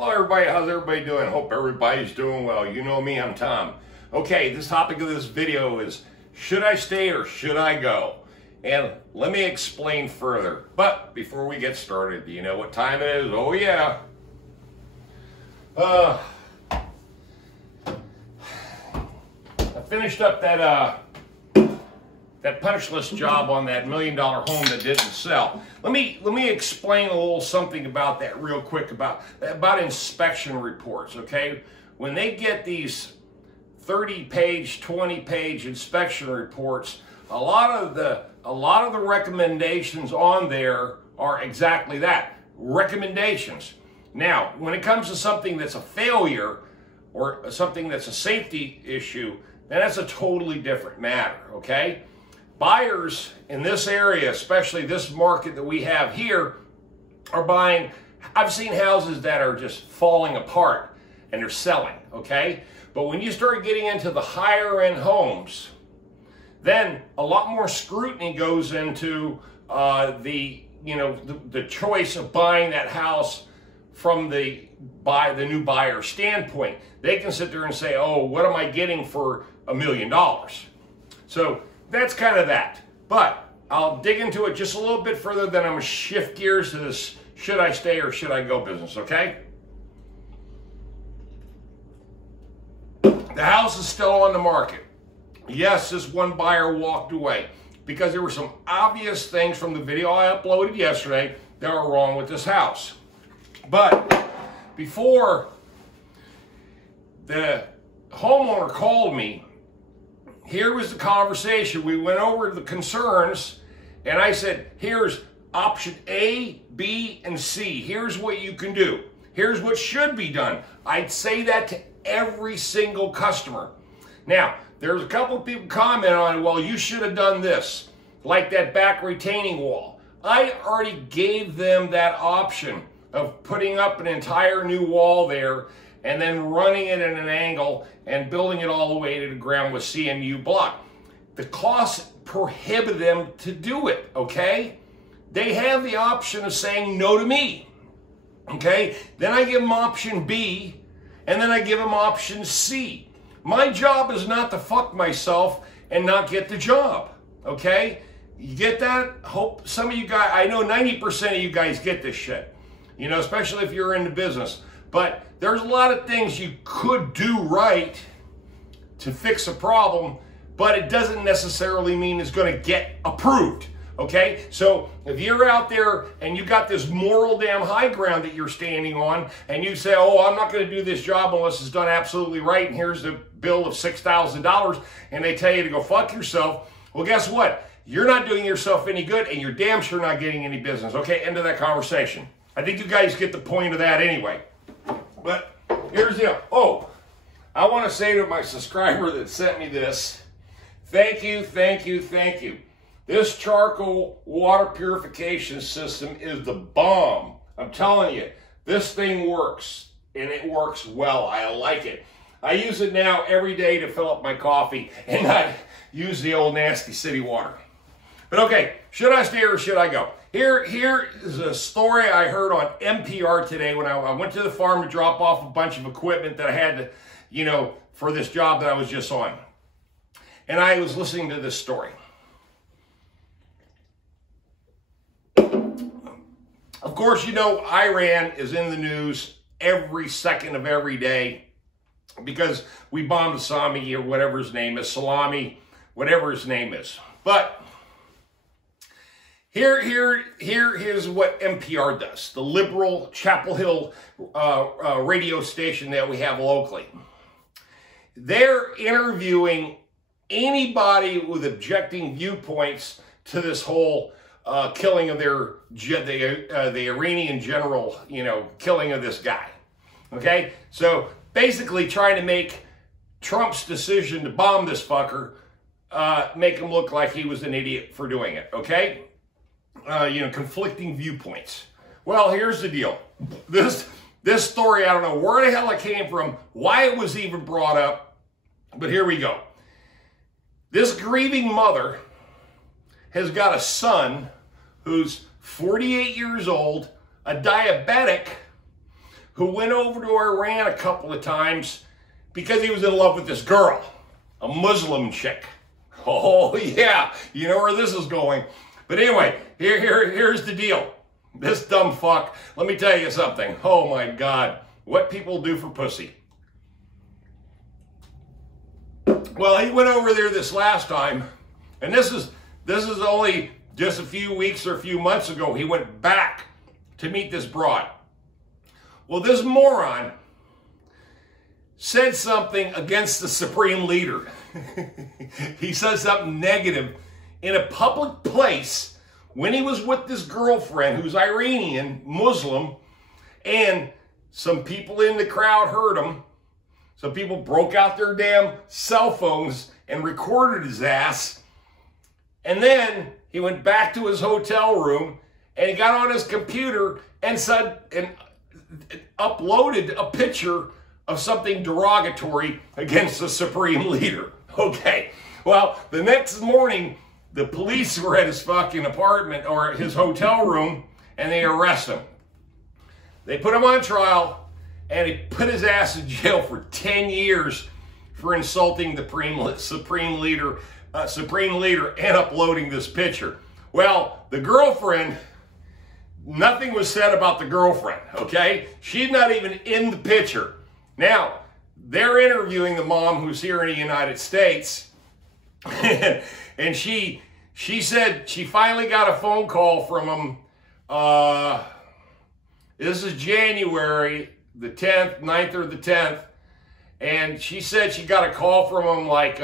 Hello everybody, how's everybody doing? Hope everybody's doing well. You know me, I'm Tom. Okay, this topic of this video is, should I stay or should I go? And let me explain further. But before we get started, do you know what time it is? Oh yeah. I finished up that punch list job on that $1 million home that didn't sell. Let me explain a little something about that real quick about inspection reports, okay? When they get these 30-page, 20-page inspection reports, a lot of the recommendations on there are exactly that, recommendations. Now, when it comes to something that's a failure or something that's a safety issue, then that's a totally different matter, okay? Buyers in this area, especially this market that we have here, are buying. I've seen houses that are just falling apart and they're selling, okay? But when you start getting into the higher end homes, then a lot more scrutiny goes into the choice of buying that house from the new buyer standpoint. They can sit there and say, oh, what am I getting for $1 million? So that's kind of that. But I'll dig into it just a little bit further, then I'm going to shift gears to this should I stay or should I go business, okay? The house is still on the market. Yes, this one buyer walked away because there were some obvious things from the video I uploaded yesterday that were wrong with this house. But before the homeowner called me, here was the conversation. We went over the concerns, and I said, here's option A, B, and C. Here's what you can do. Here's what should be done. I'd say that to every single customer. Now, there's a couple of people comment on it, well, you should have done this, like that back retaining wall. I already gave them that option of putting up an entire new wall there and then running it at an angle and building it all the way to the ground with CMU block. The cost prohibited them to do it, okay? They have the option of saying no to me, okay? Then I give them option B, and then I give them option C. My job is not to fuck myself and not get the job, okay? You get that? Hope some of you guys, I know 90% of you guys get this shit, you know, especially if you're in the business. But there's a lot of things you could do right to fix a problem, but it doesn't necessarily mean it's going to get approved, okay? So if you're out there and you got this moral damn high ground that you're standing on, and you say, oh, I'm not going to do this job unless it's done absolutely right, and here's the bill of $6,000, and they tell you to go fuck yourself, well, guess what? You're not doing yourself any good, and you're damn sure not getting any business, okay? End of that conversation. I think you guys get the point of that anyway. But here's the deal. Oh, I want to say to my subscriber that sent me this, thank you, thank you, thank you. This charcoal water purification system is the bomb. I'm telling you, this thing works, and it works well. I like it. I use it now every day to fill up my coffee and not use the old nasty city water. But okay, should I stay or should I go? Here is a story I heard on NPR today when I went to the farm to drop off a bunch of equipment that I had to, you know, for this job that I was just on. And I was listening to this story. Of course, you know, Iran is in the news every second of every day because we bombed Salami or whatever his name is, Salami, whatever his name is. But here's what NPR does, the liberal Chapel Hill radio station that we have locally. They're interviewing anybody with objecting viewpoints to this whole killing of the Iranian general, you know, killing of this guy. Okay, so basically trying to make Trump's decision to bomb this fucker make him look like he was an idiot for doing it. Okay. You know, conflicting viewpoints. Well, here's the deal. This story, I don't know where the hell it came from, why it was even brought up, but here we go. This grieving mother has got a son who's 48 years old, a diabetic, who went over to Iran a couple of times because he was in love with this girl, a Muslim chick. Oh, yeah, you know where this is going. But anyway, here's the deal. This dumb fuck, let me tell you something. Oh, my God. What people do for pussy. Well, he went over there this last time, and this is only just a few weeks or a few months ago. He went back to meet this broad. Well, this moron said something against the supreme leader. He said something negative in a public place when he was with this girlfriend who's Iranian, Muslim, and some people in the crowd heard him. Some people broke out their damn cell phones and recorded his ass. And then he went back to his hotel room and he got on his computer and said and uploaded a picture of something derogatory against the supreme leader. Okay, well, the next morning, the police were at his fucking apartment or his hotel room and they arrest him. They put him on trial and he put his ass in jail for 10 years for insulting the supreme leader and uploading this picture. Well, the girlfriend, nothing was said about the girlfriend, okay? She's not even in the picture. Now, they're interviewing the mom who's here in the United States, and she said she finally got a phone call from him. This is January the 10th, 9th or the 10th, and she said she got a call from him like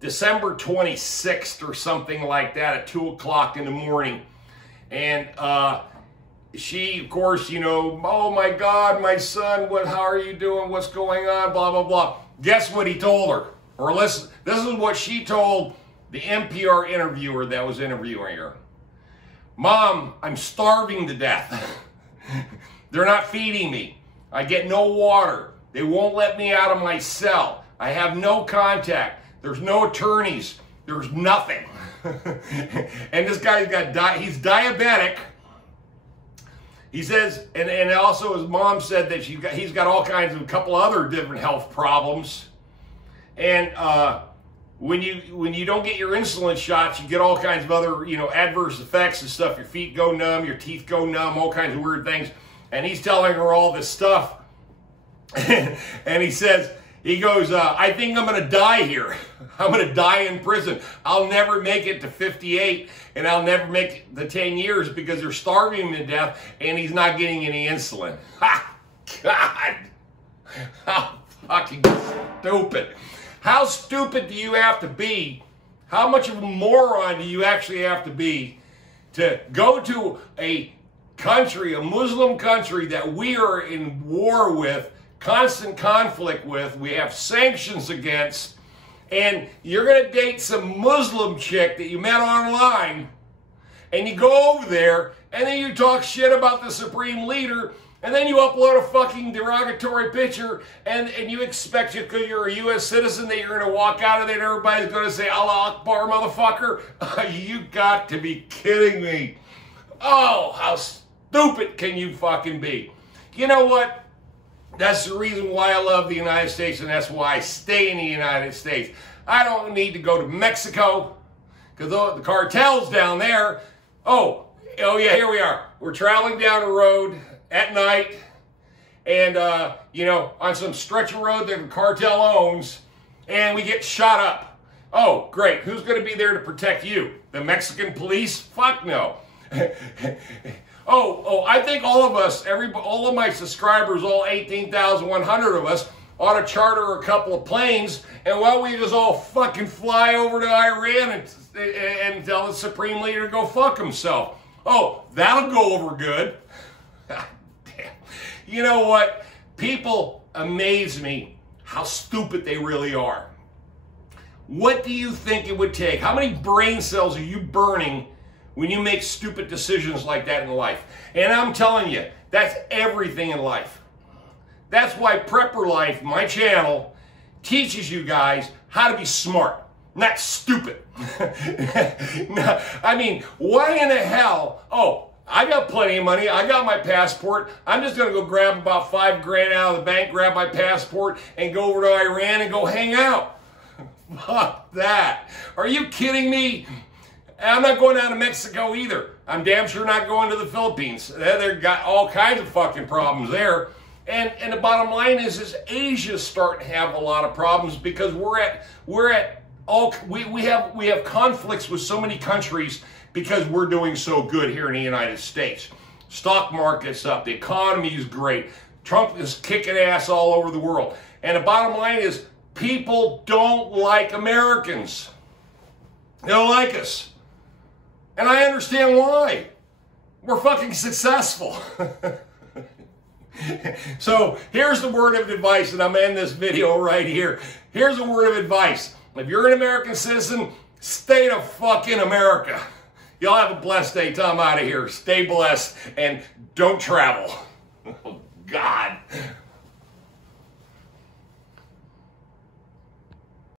December 26th or something like that at 2 o'clock in the morning. And she, of course, you know, oh my God, my son, how are you doing? What's going on? Blah, blah, blah. Guess what he told her? Or listen, this is what she told the NPR interviewer that was interviewing her. Mom, I'm starving to death. They're not feeding me. I get no water. They won't let me out of my cell. I have no contact. There's no attorneys. There's nothing. And this guy's he's diabetic. He says, and also his mom said that he's got all kinds of a couple other different health problems. And when you don't get your insulin shots, you get all kinds of other, you know, adverse effects and stuff. Your feet go numb, your teeth go numb, all kinds of weird things. And he's telling her all this stuff. And he says, he goes, I think I'm going to die here. I'm going to die in prison. I'll never make it to 58, and I'll never make the 10 years because they're starving him to death, and he's not getting any insulin. Ha! God! How fucking stupid. How stupid do you have to be? How much of a moron do you actually have to be to go to a country, a Muslim country that we are in war with, constant conflict with, we have sanctions against, and you're going to date some Muslim chick that you met online, and you go over there, and then you talk shit about the supreme leader, and then you upload a fucking derogatory picture, and you expect you, because you're a U.S. citizen, that you're going to walk out of there and everybody's going to say, Allah Akbar, motherfucker. You got to be kidding me. Oh, how stupid can you fucking be? You know what? That's the reason why I love the United States, and that's why I stay in the United States. I don't need to go to Mexico, because the cartel's down there. Oh yeah, here we are. We're traveling down a road at night, and, you know, on some stretch of road that the cartel owns, and we get shot up. Oh, great. Who's going to be there to protect you? The Mexican police? Fuck no. Oh, I think all of us, all of my subscribers, all 18,100 of us, ought to charter a couple of planes, and while we just all fucking fly over to Iran and tell the supreme leader to go fuck himself. Oh, that'll go over good. Damn. You know what? People amaze me how stupid they really are. What do you think it would take? How many brain cells are you burning when you make stupid decisions like that in life? And I'm telling you, that's everything in life. That's why Prepper Life, my channel, teaches you guys how to be smart, not stupid. I mean, why in the hell? Oh, I got plenty of money. I got my passport. I'm just going to go grab about $5 grand out of the bank, grab my passport, and go over to Iran and go hang out. Fuck that. Are you kidding me? I'm not going down to Mexico either. I'm damn sure not going to the Philippines. They've got all kinds of fucking problems there. And the bottom line is Asia's starting to have a lot of problems because we have conflicts with so many countries because we're doing so good here in the United States. Stock market's up, the economy is great, Trump is kicking ass all over the world. And the bottom line is people don't like Americans. They don't like us. And I understand why. We're fucking successful. So here's the word of advice, and I'm ending this video right here. Here's a word of advice. If you're an American citizen, stay the fuck in America. Y'all have a blessed day. Tom out of here. Stay blessed and don't travel.